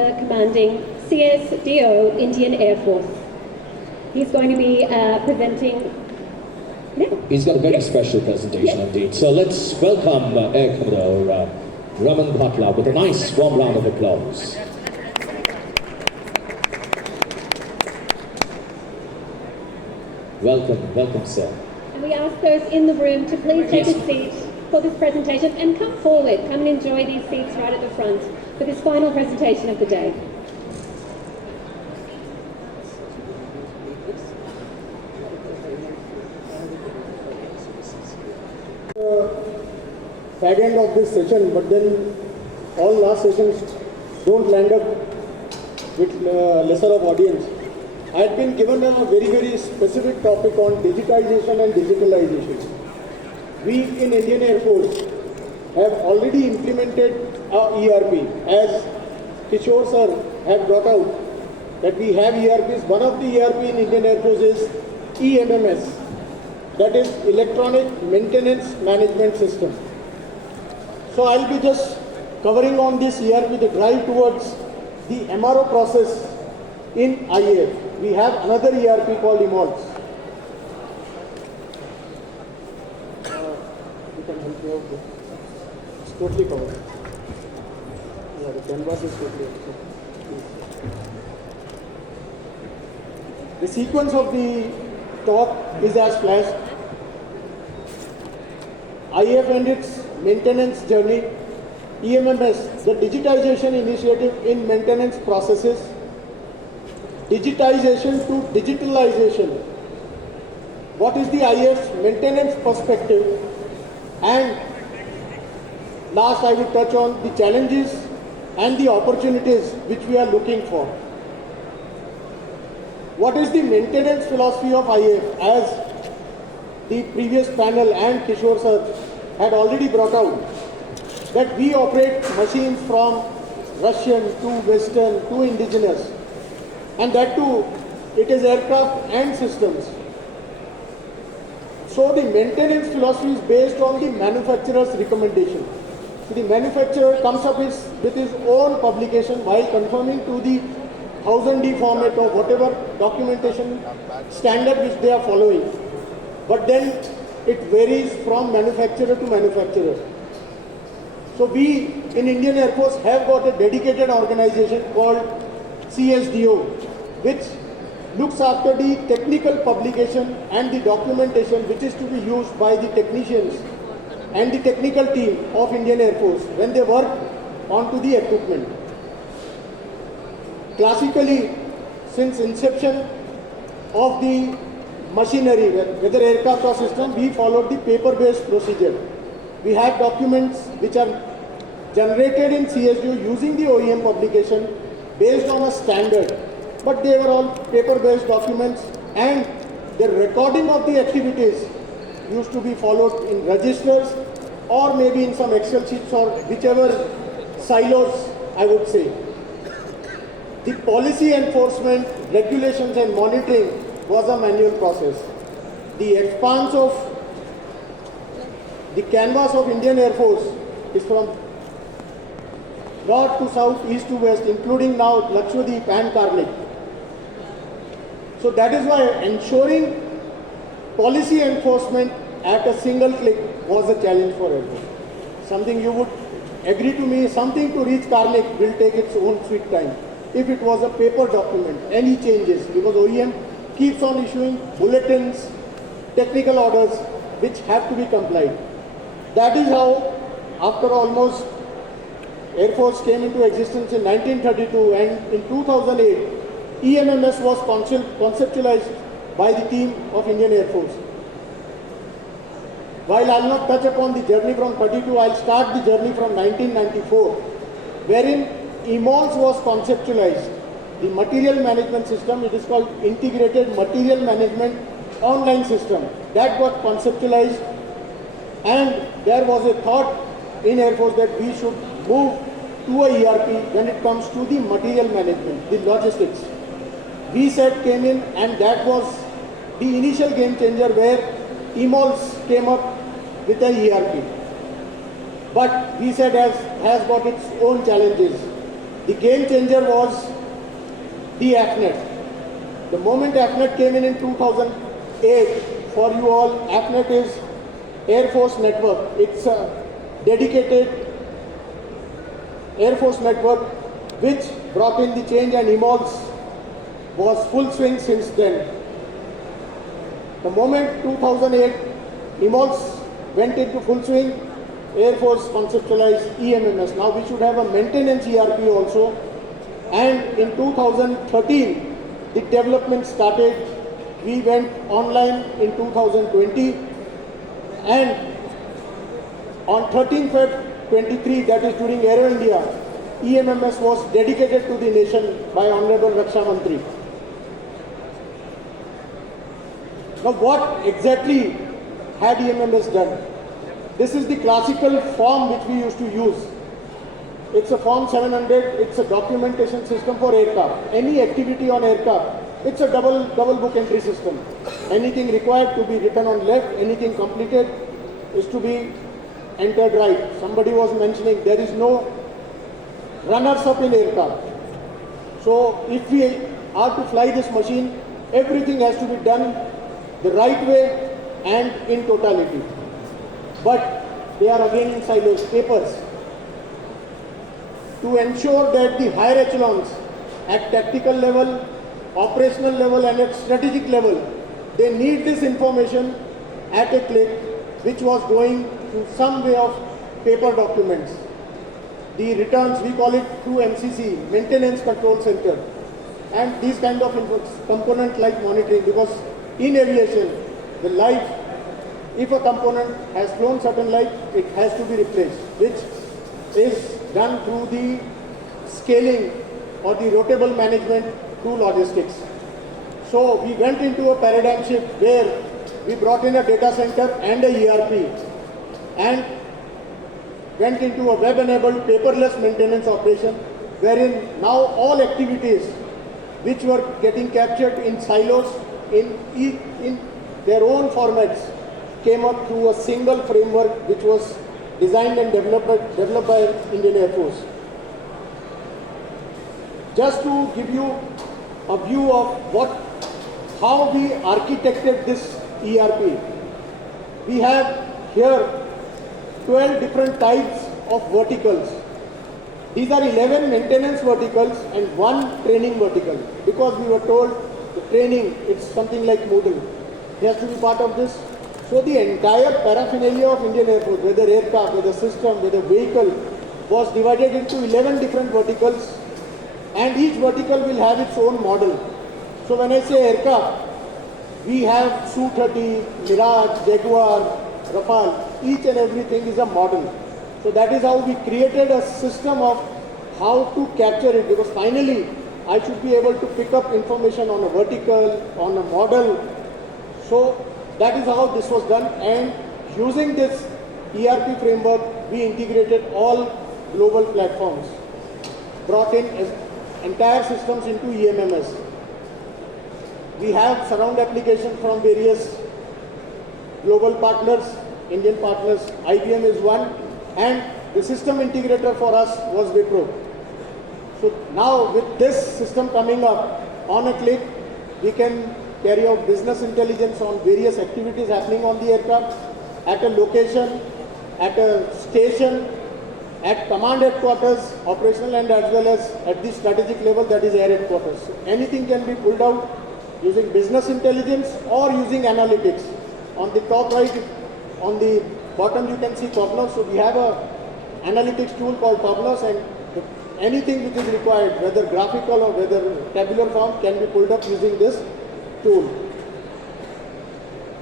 Officer commanding CSDO Indian Air Force. He's going to be presenting now. He's got a very special presentation indeed. So let's welcome Air Commodore Raman Bhatla with a nice warm round of applause. Welcome, welcome, sir. And we ask those in the room to please take a seat for this presentation and come forward, come and enjoy these seats right at the front for this final presentation of the day. Fag end of this session, but then all last sessions don't land up with lesser of audience. I had been given a very specific topic on digitization and digitalization. We in Indian Air Force have already implemented our ERP. As Kishore sir have brought out that we have ERPs. One of the ERP in Indian Air Force is e-MMS, that is Electronic Maintenance Management System. So I'll be just covering on this ERP, the drive towards the MRO process in IAF. We have another ERP called e-MMS. You can help me out. It's totally covered. Yeah, the canvas is totally covered. The sequence of the talk is as flashed. IAF and its maintenance journey, e-MMS, the digitization initiative in maintenance processes, digitization to digitalization. What is the IAF's maintenance perspective? And last I will touch on the challenges and the opportunities which we are looking for. What is the maintenance philosophy of IAF? As the previous panel and Kishore sir had already brought out, that we operate machines from Russian to Western to indigenous, and that too it is aircraft and systems. So the maintenance philosophy is based on the manufacturer's recommendation. So the manufacturer comes up with his own publication while conforming to the 1000D format or whatever documentation standard which they are following. But then it varies from manufacturer to manufacturer. So we in Indian Air Force have got a dedicated organization called CSDO, which looks after the technical publication and the documentation which is to be used by the technicians and the technical team of Indian Air Force when they work onto the equipment. Classically, since inception of the machinery, whether aircraft or system, we followed the paper-based procedure. We have documents which are generated in CSDO using the OEM publication based on a standard, but they were all paper-based documents, and the recording of the activities used to be followed in registers or maybe in some Excel sheets or whichever silos, I would say. The policy enforcement, regulations and monitoring was a manual process. The expanse of the canvas of Indian Air Force is from north to south, east to west, including now Lakshadweep and Karnik. So that is why ensuring policy enforcement at a single click was a challenge for everyone. Something you would agree to me, something to reach Karnik will take its own sweet time. If it was a paper document, any changes, because OEM keeps on issuing bulletins, technical orders, which have to be complied. That is how, after almost Air Force came into existence in 1932, and in 2008, e-MMS was conceptualized by the team of Indian Air Force. While I will not touch upon the journey from 32, I will start the journey from 1994, wherein e-MMS was conceptualized. The material management system, it is called Integrated Material Management Online System, that got conceptualized, and there was a thought in Air Force that we should move to a ERP when it comes to the material management, the logistics. VSAT came in, and that was the initial game changer where e-MMS came up with an ERP. But VSAT has got its own challenges. The game changer was the AFNet. The moment AFNet came in 2008, for you all, AFNet is Air Force Network. It's a dedicated Air Force network which brought in the change, and e-MMS was full swing since then. The moment 2008 e-MMS went into full swing, Air Force conceptualized e-MMS. Now we should have a maintenance ERP also, and in 2013 the development started. We went online in 2020, and on 13th Feb 23, that is during Aero India, e-MMS was dedicated to the nation by Honorable Raksha Mantri. Now what exactly had e-MMS done? This is the classical form which we used to use. It's a form 700, it's a documentation system for aircraft. Any activity on aircraft, it's a double book entry system. Anything required to be written on left, anything completed is to be entered right. Somebody was mentioning there is no runners up in aircraft. So if we are to fly this machine, everything has to be done the right way and in totality. But they are again in silos, papers. To ensure that the higher echelons at tactical level, operational level and at strategic level, they need this information at a click, which was going through some way of paper documents. The returns, we call it through MCC, Maintenance Control Center, and these kind of component like monitoring, because in aviation, the life, if a component has flown certain life, it has to be replaced, which is done through the scaling or the rotable management through logistics. So we went into a paradigm shift where we brought in a data center and a ERP and went into a web-enabled paperless maintenance operation, wherein now all activities which were getting captured in silos in their own formats came up through a single framework which was designed and developed by Indian Air Force. Just to give you a view of how we architected this ERP, we have here 12 different types of verticals. These are 11 maintenance verticals and 1 training vertical, because we were told the training, it's something like Moodle. It has to be part of this. So the entire paraphernalia of Indian Air Force, whether aircraft, whether system, whether vehicle, was divided into 11 different verticals, and each vertical will have its own model. So when I say aircraft, we have Su-30, Mirage, Jaguar, Rafale. Each and everything is a model. So that is how we created a system of how to capture it, because finally I should be able to pick up information on a vertical, on a model. So that is how this was done, and using this ERP framework, we integrated all global platforms, brought in entire systems into e-MMS. We have surround applications from various global partners, Indian partners. IBM is one, and the system integrator for us was Wipro. So now with this system coming up, on a click, we can carry out business intelligence on various activities happening on the aircraft, at a location, at a station, at command headquarters, operational, and as well as at the strategic level, that is air headquarters. So anything can be pulled out using business intelligence or using analytics. On the top right, on the bottom you can see Cognos. So we have a analytics tool called Cognos, and anything which is required, whether graphical or whether tabular form, can be pulled up using this tool.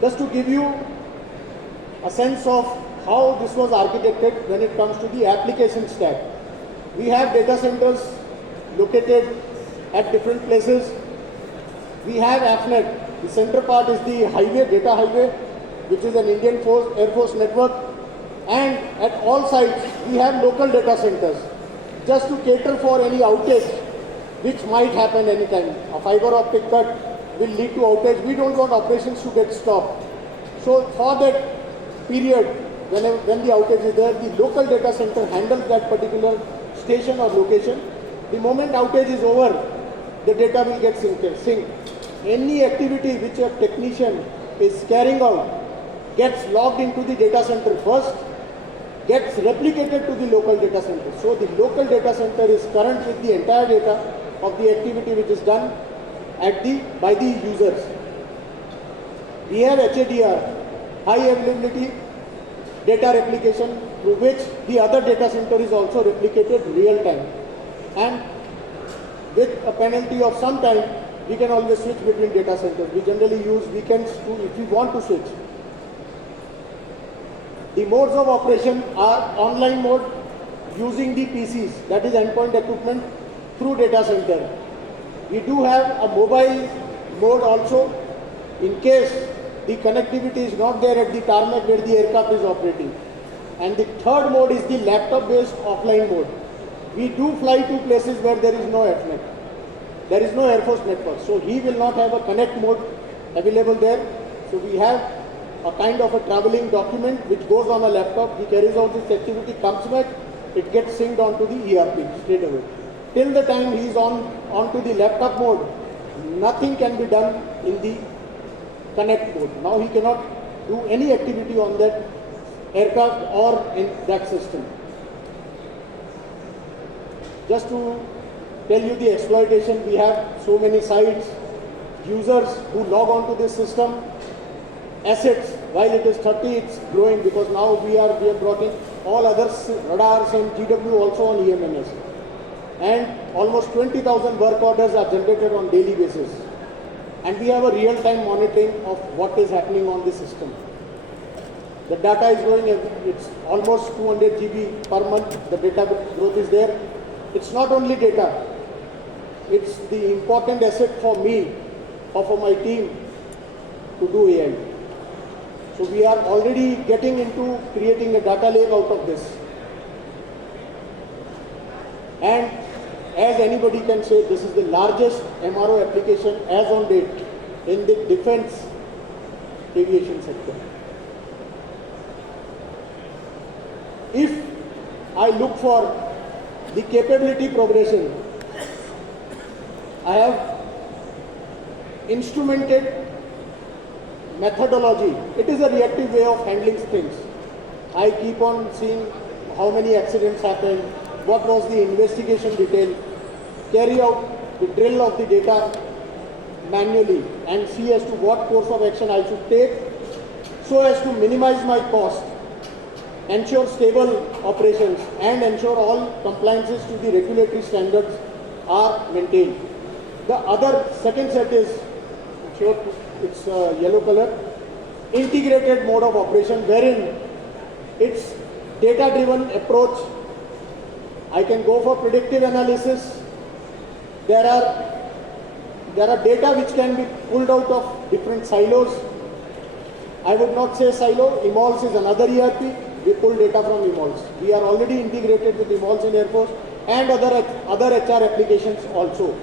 Just to give you a sense of how this was architected when it comes to the application stack. We have data centers located at different places. We have AFNet. The center part is the highway, data highway, which is an Indian Air Force network. And at all sites, we have local data centers, just to cater for any outage which might happen anytime. A fiber optic cut will lead to outage. We don't want operations to get stopped. So for that period, when the outage is there, the local data center handles that particular station or location, The moment outage is over, the data will get synced. Any activity which a technician is carrying out gets logged into the data center first, gets replicated to the local data center. So the local data center is current with the entire data of the activity which is done by the users. We have HADR, high availability data replication, through which the other data center is also replicated real time. And with a penalty of some time, we can always switch between data centers. We generally use weekends if we want to switch. The modes of operation are online mode using the PCs, that is endpoint equipment, through data center. We do have a mobile mode also in case the connectivity is not there at the tarmac where the aircraft is operating. And the third mode is the laptop-based offline mode. We do fly to places where there is no AFNet. There is no Air Force network. So he will not have a connect mode available there. So we have a kind of a traveling document which goes on a laptop. He carries out this activity, comes back, it gets synced onto the ERP straight away. Till the time he is onto the laptop mode, nothing can be done in the connect mode. Now he cannot do any activity on that aircraft or in that system. Just to tell you the exploitation, we have so many sites, users who log on to this system, assets, while it is 30, it's growing because now we have brought in all other radars and GW also on e-MMS. And almost 20,000 work orders are generated on daily basis. And we have a real-time monitoring of what is happening on the system. The data is growing, it's almost 200 GB per month, the data growth is there. It's not only data, it's the important asset for me or for my team to do AI. So we are already getting into creating a data lake out of this. And as anybody can say, this is the largest MRO application as on date in the defense aviation sector. If I look for the capability progression, I have instrumented methodology. It is a reactive way of handling things. I keep on seeing how many accidents happened, what was the investigation detail, carry out the drill of the data manually and see as to what course of action I should take so as to minimize my cost, ensure stable operations and ensure all compliances to the regulatory standards are maintained. The other second set is, it's yellow color, integrated mode of operation wherein it's data-driven approach. I can go for predictive analysis. There are data which can be pulled out of different silos. I would not say silo. EMOLS is another ERP. We pull data from EMOLS. We are already integrated with EMOLS in Air Force and other HR applications also.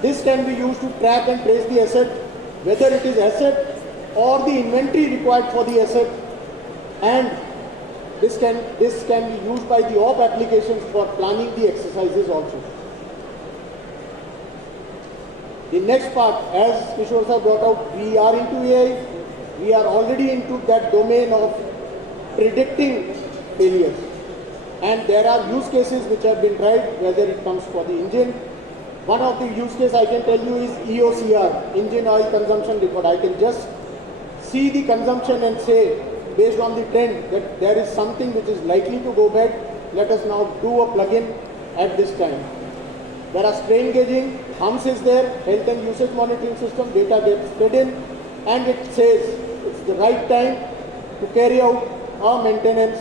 This can be used to track and trace the asset, whether it is asset or the inventory required for the asset, and this can be used by the op applications for planning the exercises also. The next part, as Kishore sir brought out, we are into AI. We are already into that domain of predicting failures. And there are use cases which have been tried, whether it comes for the engine. One of the use cases I can tell you is EOCR, Engine Oil Consumption Report. I can just see the consumption and say, based on the trend, that there is something which is likely to go bad. Let us now do a plugin at this time. There are strain gauging, HUMS is there, health and usage monitoring system, data gets fed in, and it says it's the right time to carry out our maintenance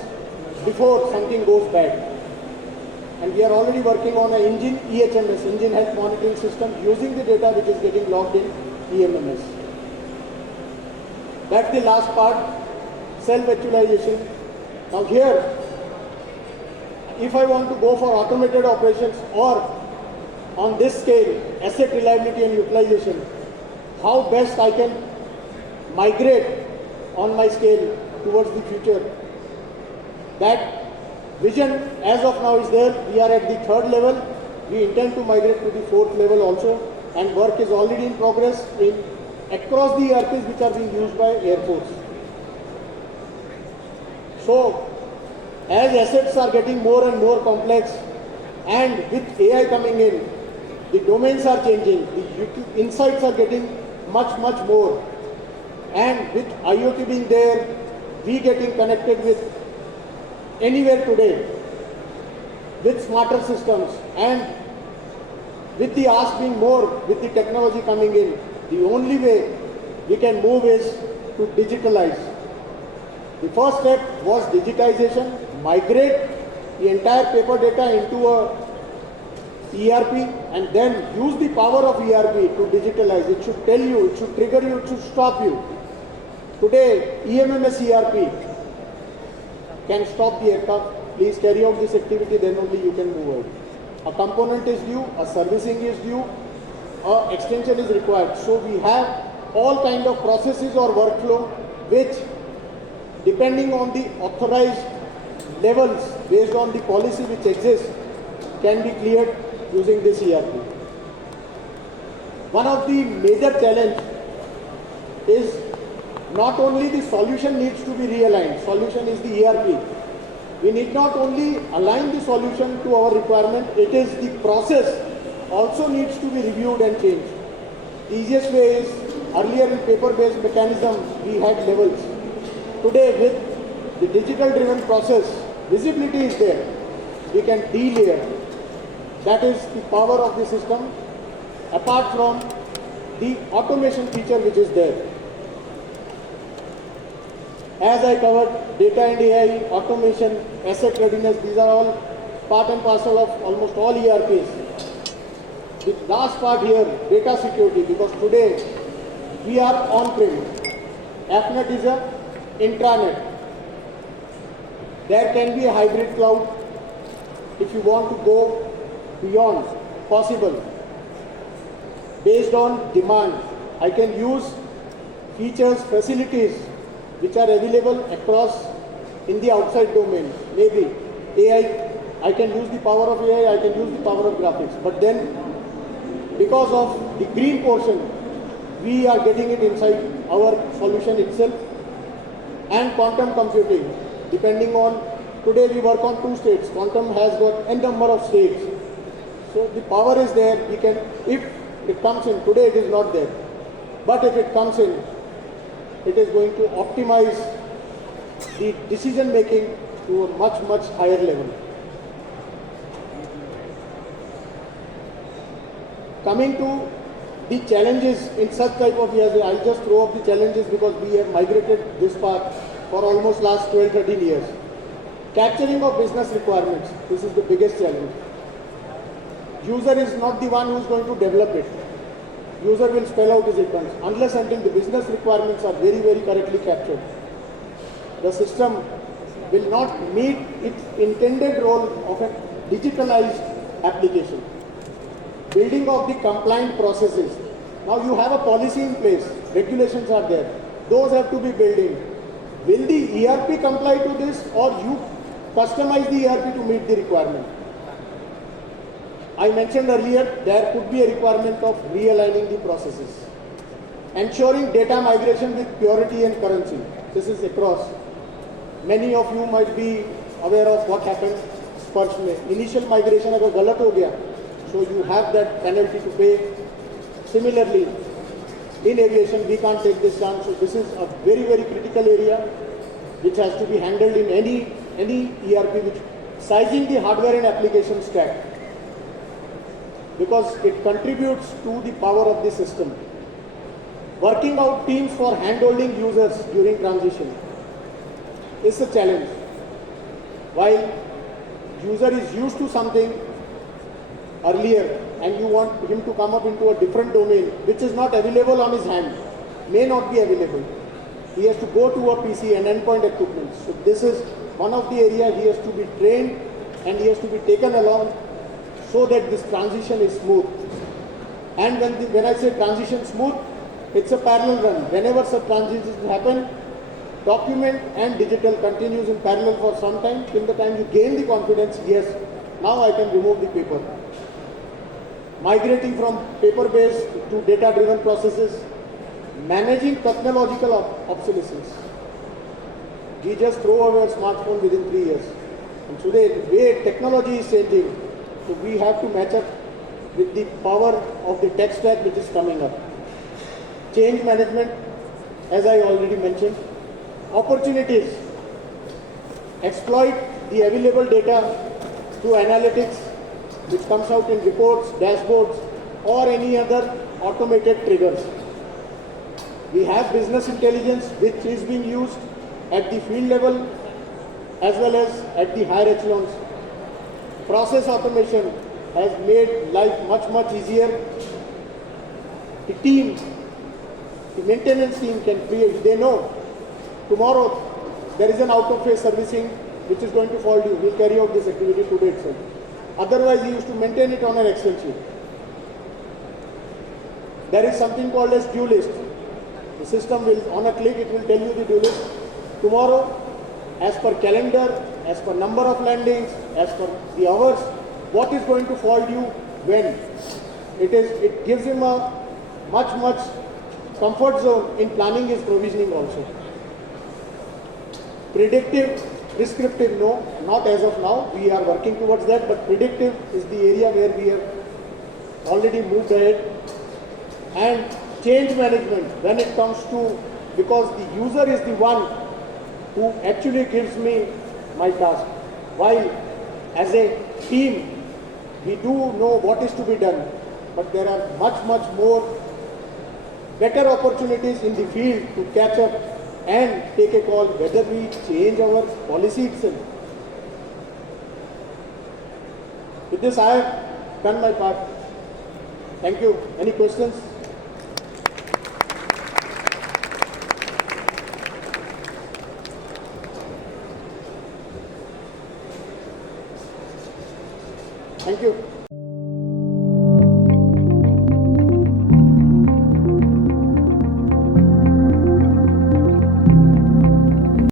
before something goes bad. And we are already working on an engine e-HMS, engine health monitoring system, using the data which is getting logged in e-MMS. That's the last part, self-actualization. Now here, if I want to go for automated operations or on this scale, asset reliability and utilization, how best I can migrate on my scale towards the future. That vision as of now is there. We are at the third level. We intend to migrate to the 4th level also, and work is already in progress across the ERPs which are being used by Air Force. So, as assets are getting more and more complex, and with AI coming in, the domains are changing, the insights are getting much more. And with IoT being there, we getting connected with anywhere today, with smarter systems, and with the ask being more, with the technology coming in, the only way we can move is to digitalize. The first step was digitization, migrate the entire paper data into a ERP, and then use the power of ERP to digitalize. It should tell you, it should trigger you, it should stop you. Today, e-MMS ERP can stop the aircraft. Please carry out this activity, then only you can move out. A component is due, a servicing is due, a extension is required. So we have all kind of processes or workflow which, depending on the authorized levels, based on the policy which exists, can be cleared using this ERP. One of the major challenge is not only the solution needs to be realigned, solution is the ERP. We need not only align the solution to our requirement, it is the process also needs to be reviewed and changed. The easiest way is, earlier in paper-based mechanism, we had levels. Today, with the digital-driven process, visibility is there. We can de-layer. That is the power of the system, apart from the automation feature which is there. As I covered, data and AI, automation, asset readiness, these are all part and parcel of almost all ERPs. The last part here, data security, because today we are on-prem. AFNet is a intranet. There can be a hybrid cloud if you want to go beyond, possible. Based on demand, I can use features, facilities which are available across in the outside domain. Maybe AI, I can use the power of AI, I can use the power of graphics. But then, because of the green portion, we are getting it inside our solution itself. And quantum computing, depending on, today we work on 2 states. Quantum has got n number of states. So the power is there, we can, if it comes in, today it is not there. But if it comes in, it is going to optimize the decision making to a much higher level. Coming to the challenges in such type of years, I'll just throw up the challenges because we have migrated this part for almost last 12-13 years. Capturing of business requirements, this is the biggest challenge. User is not the one who is going to develop it. User will spell out his requirements. Unless until the business requirements are very correctly captured, the system will not meet its intended role of a digitalized application. Building of the compliant processes. Now you have a policy in place, regulations are there. Those have to be built in. Will the ERP comply to this, or you customize the ERP to meet the requirement? I mentioned earlier, there could be a requirement of realigning the processes. Ensuring data migration with purity and currency. This is across. Many of you might be aware of what happened. Initial migration agar galat ho gaya, so you have that penalty to pay. Similarly, in aviation, we can't take this chance. So this is a very critical area which has to be handled in any ERP, which sizing the hardware and application stack, because it contributes to the power of the system. Working out teams for handholding users during transition is a challenge. While user is used to something earlier and you want him to come up into a different domain which is not available on his hand, may not be available. He has to go to a PC and endpoint equipment. So this is one of the areas he has to be trained and he has to be taken along so that this transition is smooth. And when I say transition smooth, it's a parallel run. Whenever such transitions happen, document and digital continues in parallel for some time till the time you gain the confidence, yes, now I can remove the paper. migrating from paper-based to data-driven processes, managing technological obsolescence. We just throw away our smartphone within 3 years. And today, the way technology is changing, so we have to match up with the power of the tech stack which is coming up. Change management, as I already mentioned. Opportunities. Exploit the available data through analytics, which comes out in reports, dashboards, or any other automated triggers. We have business intelligence which is being used at the field level as well as at the higher echelons. Process automation has made life much easier. The team, the maintenance team can create, they know tomorrow there is an out-of-phase servicing which is going to fall due. We'll carry out this activity today itself. Otherwise, he used to maintain it on an Excel sheet. There is something called as due list. The system will, on a click, it will tell you the due list. Tomorrow, as per calendar, as per number of landings, as per the hours, what is going to fall due when. It gives him a much comfort zone in planning his provisioning also. Predictive, prescriptive, no, not as of now. We are working towards that, but predictive is the area where we have already moved ahead. And change management when it comes to, because the user is the one who actually gives me my task. While as a team, we do know what is to be done, but there are much more better opportunities in the field to catch up and take a call whether we change our policy itself. With this, I have done my part. Thank you. Any questions? Thank you.